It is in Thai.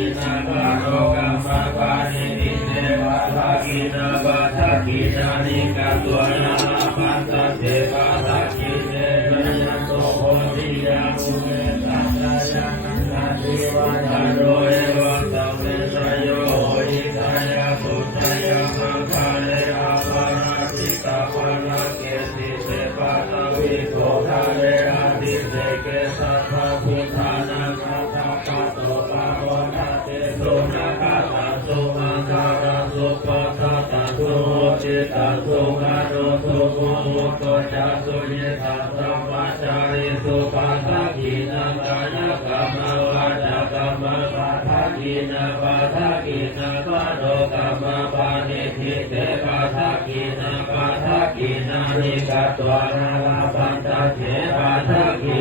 กินาปะโรกัมมาปานิทิเตปะทากินาปะทากินานิกัตวนาปันตเตปะทากิเตระยะโตโหติยามุเมตัสสะยานันนาทิวาทาโรเอวัตตะเวสโยหิตายาสุตยามังคาเลอาภาราติตาภาราเกติเตปะทาวิโกทาเรอาติเตเกสัทธาพุทธานาคาตาปะโตปะโวนาเตสุนาคาตาสุมังคาราสุปะทาตาสุจิตาสุขะโนสุโมมุตโตจัสสุเยตัสสัมมาจาริสุปะทากินาตายะกรรมวาจากรรมปะทากินาปะทากินาปะโรกัมมาปานิทิเตปะทากินาปะทากินานิกัตวานาลาปันตเถปะทากิ